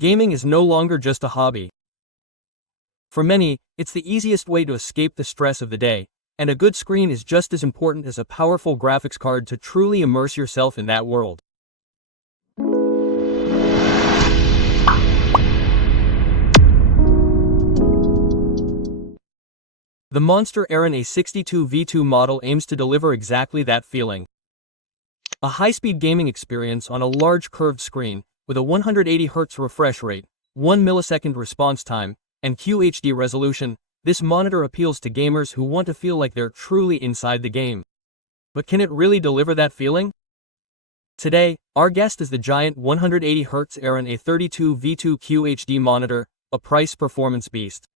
Gaming is no longer just a hobby. For many, it's the easiest way to escape the stress of the day, and a good screen is just as important as a powerful graphics card to truly immerse yourself in that world. The monster Aryond A32 V2 model aims to deliver exactly that feeling. A high-speed gaming experience on a large curved screen, with a 180Hz refresh rate, 1 millisecond response time, and QHD resolution, this monitor appeals to gamers who want to feel like they're truly inside the game. But can it really deliver that feeling? Today, our guest is the giant 180Hz Aryond A32 V2 QHD monitor, a price-performance beast.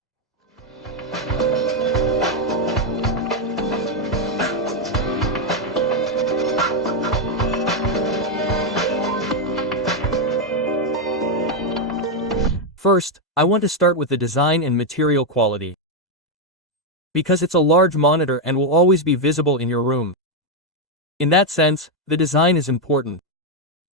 First, I want to start with the design and material quality. Because it's a large monitor and will always be visible in your room. In that sense, the design is important.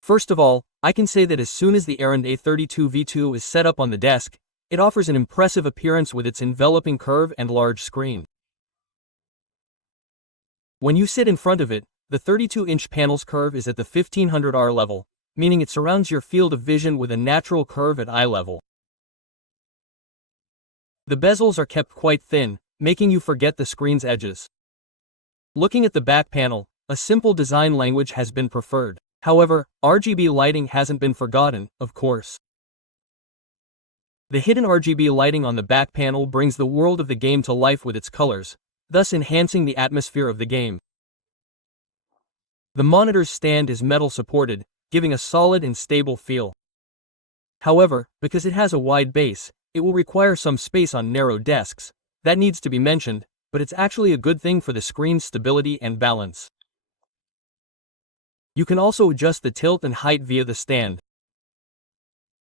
First of all, I can say that as soon as the Aryond A32 V2 is set up on the desk, it offers an impressive appearance with its enveloping curve and large screen. When you sit in front of it, the 32-inch panel's curve is at the 1500R level, meaning it surrounds your field of vision with a natural curve at eye level. The bezels are kept quite thin, making you forget the screen's edges. Looking at the back panel, a simple design language has been preferred. However, RGB lighting hasn't been forgotten, of course. The hidden RGB lighting on the back panel brings the world of the game to life with its colors, thus enhancing the atmosphere of the game. The monitor's stand is metal supported, giving a solid and stable feel. However, because it has a wide base, it will require some space on narrow desks. That needs to be mentioned, but it's actually a good thing for the screen's stability and balance. You can also adjust the tilt and height via the stand.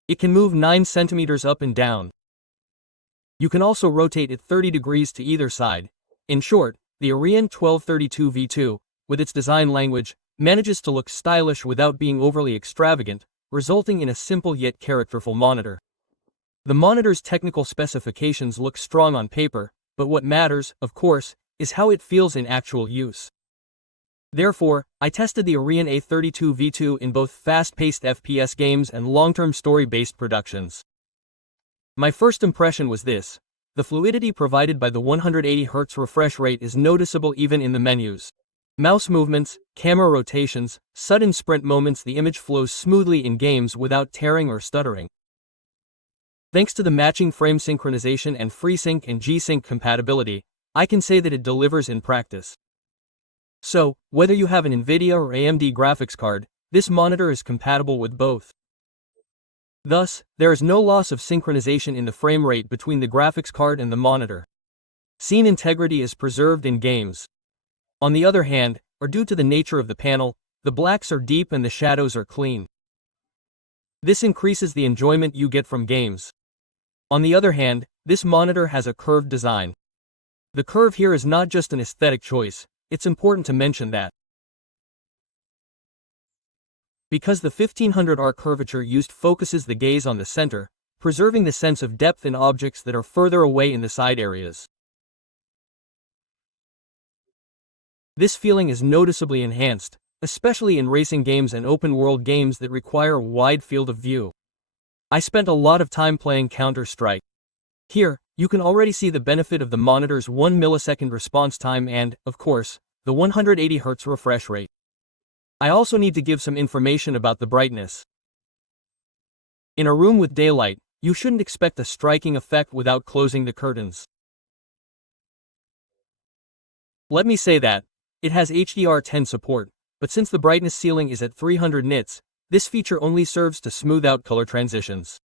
It can move 9 centimeters up and down. You can also rotate it 30 degrees to either side. In short, the Aryond A32 V2, with its design language, manages to look stylish without being overly extravagant, resulting in a simple yet characterful monitor. The monitor's technical specifications look strong on paper, but what matters, of course, is how it feels in actual use. Therefore, I tested the Aryond A32 V2 in both fast-paced FPS games and long-term story-based productions. My first impression was this: the fluidity provided by the 180Hz refresh rate is noticeable even in the menus. Mouse movements, camera rotations, sudden sprint moments, the image flows smoothly in games without tearing or stuttering. Thanks to the matching frame synchronization and FreeSync and G-Sync compatibility, I can say that it delivers in practice. So, whether you have an NVIDIA or AMD graphics card, this monitor is compatible with both. Thus, there is no loss of synchronization in the frame rate between the graphics card and the monitor. Scene integrity is preserved in games. On the other hand, or due to the nature of the panel, the blacks are deep and the shadows are clean. This increases the enjoyment you get from games. On the other hand, this monitor has a curved design. The curve here is not just an aesthetic choice, it's important to mention that. Because the 1500R curvature used focuses the gaze on the center, preserving the sense of depth in objects that are further away in the side areas. This feeling is noticeably enhanced, especially in racing games and open-world games that require a wide field of view. I spent a lot of time playing Counter-Strike. Here, you can already see the benefit of the monitor's 1 millisecond response time and, of course, the 180Hz refresh rate. I also need to give some information about the brightness. In a room with daylight, you shouldn't expect a striking effect without closing the curtains. Let me say that it has HDR10 support, but since the brightness ceiling is at 300 nits, this feature only serves to smooth out color transitions.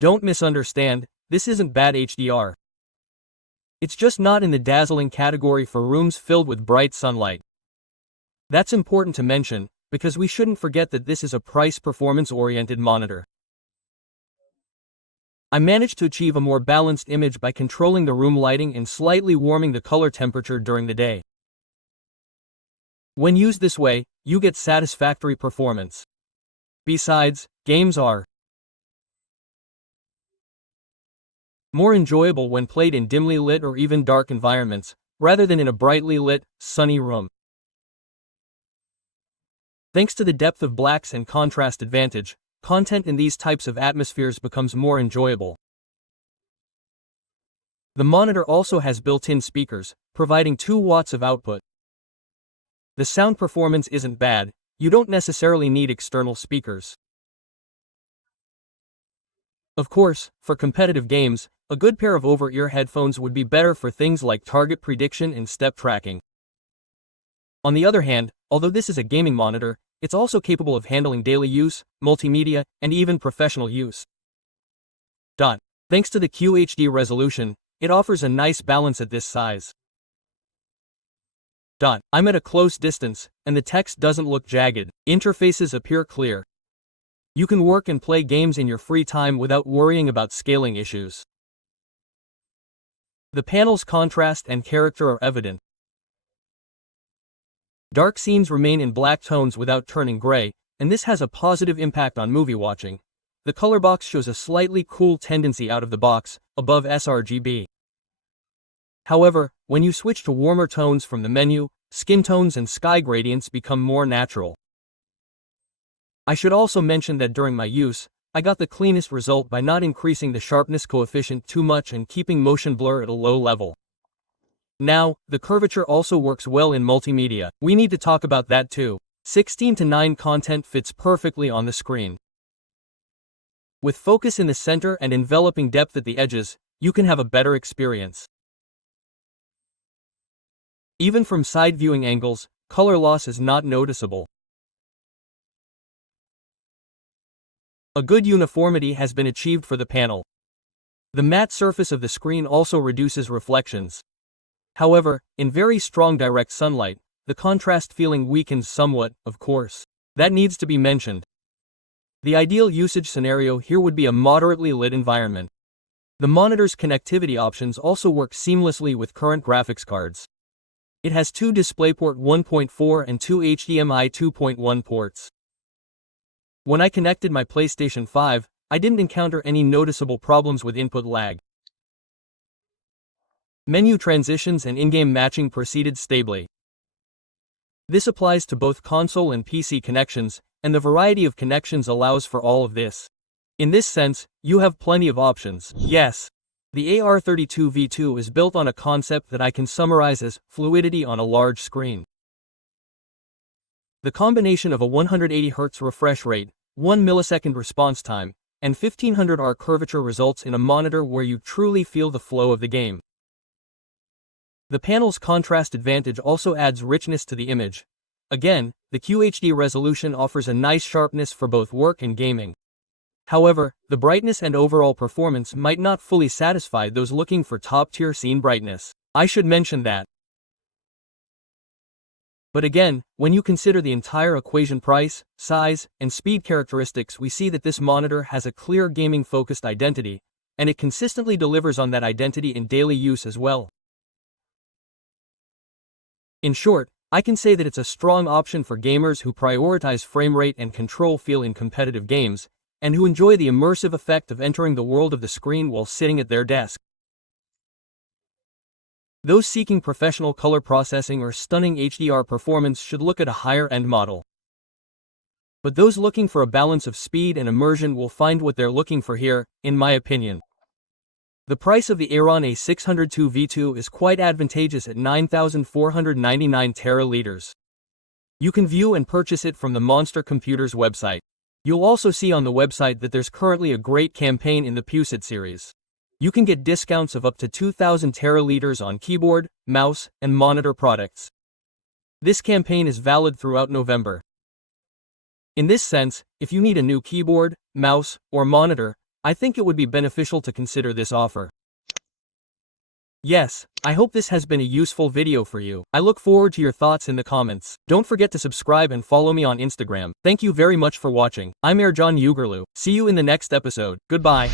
Don't misunderstand, this isn't bad HDR. It's just not in the dazzling category for rooms filled with bright sunlight. That's important to mention, because we shouldn't forget that this is a price-performance-oriented monitor. I managed to achieve a more balanced image by controlling the room lighting and slightly warming the color temperature during the day. When used this way, you get satisfactory performance. Besides, games are more enjoyable when played in dimly lit or even dark environments, rather than in a brightly lit, sunny room. Thanks to the depth of blacks and contrast advantage, content in these types of atmospheres becomes more enjoyable. The monitor also has built-in speakers, providing 2 watts of output. The sound performance isn't bad, you don't necessarily need external speakers. Of course, for competitive games, a good pair of over-ear headphones would be better for things like target prediction and step tracking. On the other hand, although this is a gaming monitor, it's also capable of handling daily use, multimedia, and even professional use. Thanks to the QHD resolution, it offers a nice balance at this size. I'm at a close distance, and the text doesn't look jagged. Interfaces appear clear. You can work and play games in your free time without worrying about scaling issues. The panel's contrast and character are evident. Dark scenes remain in black tones without turning gray, and this has a positive impact on movie watching. The color box shows a slightly cool tendency out of the box, above sRGB. However, when you switch to warmer tones from the menu, skin tones and sky gradients become more natural. I should also mention that during my use, I got the cleanest result by not increasing the sharpness coefficient too much and keeping motion blur at a low level. Now, the curvature also works well in multimedia. We need to talk about that too. 16:9 content fits perfectly on the screen. With focus in the center and enveloping depth at the edges, you can have a better experience. Even from side viewing angles, color loss is not noticeable. A good uniformity has been achieved for the panel. The matte surface of the screen also reduces reflections. However, in very strong direct sunlight, the contrast feeling weakens somewhat, of course. That needs to be mentioned. The ideal usage scenario here would be a moderately lit environment. The monitor's connectivity options also work seamlessly with current graphics cards. It has 2 DisplayPort 1.4 and 2 HDMI 2.1 ports. When I connected my PlayStation 5, I didn't encounter any noticeable problems with input lag. Menu transitions and in-game matching proceeded stably. This applies to both console and PC connections, and the variety of connections allows for all of this. In this sense, you have plenty of options. Yes. The AR32 V2 is built on a concept that I can summarize as fluidity on a large screen. The combination of a 180 Hz refresh rate, 1 millisecond response time, and 1500R curvature results in a monitor where you truly feel the flow of the game. The panel's contrast advantage also adds richness to the image. Again, the QHD resolution offers a nice sharpness for both work and gaming. However, the brightness and overall performance might not fully satisfy those looking for top-tier scene brightness. I should mention that. But again, when you consider the entire equation price, size, and speed characteristics, we see that this monitor has a clear gaming-focused identity, and it consistently delivers on that identity in daily use as well. In short, I can say that it's a strong option for gamers who prioritize frame rate and control feel in competitive games, and who enjoy the immersive effect of entering the world of the screen while sitting at their desk. Those seeking professional color processing or stunning HDR performance should look at a higher-end model. But those looking for a balance of speed and immersion will find what they're looking for here, in my opinion. The price of the Aryond A32 V2 is quite advantageous at 9,499 teraliters. You can view and purchase it from the Monster Computers website. You'll also see on the website that there's currently a great campaign in the Pusit series. You can get discounts of up to 2,000 teraliters on keyboard, mouse, and monitor products. This campaign is valid throughout November. In this sense, if you need a new keyboard, mouse, or monitor, I think it would be beneficial to consider this offer. Yes, I hope this has been a useful video for you. I look forward to your thoughts in the comments. Don't forget to subscribe and follow me on Instagram. Thank you very much for watching. I'm Ercan Uğurlu. See you in the next episode. Goodbye.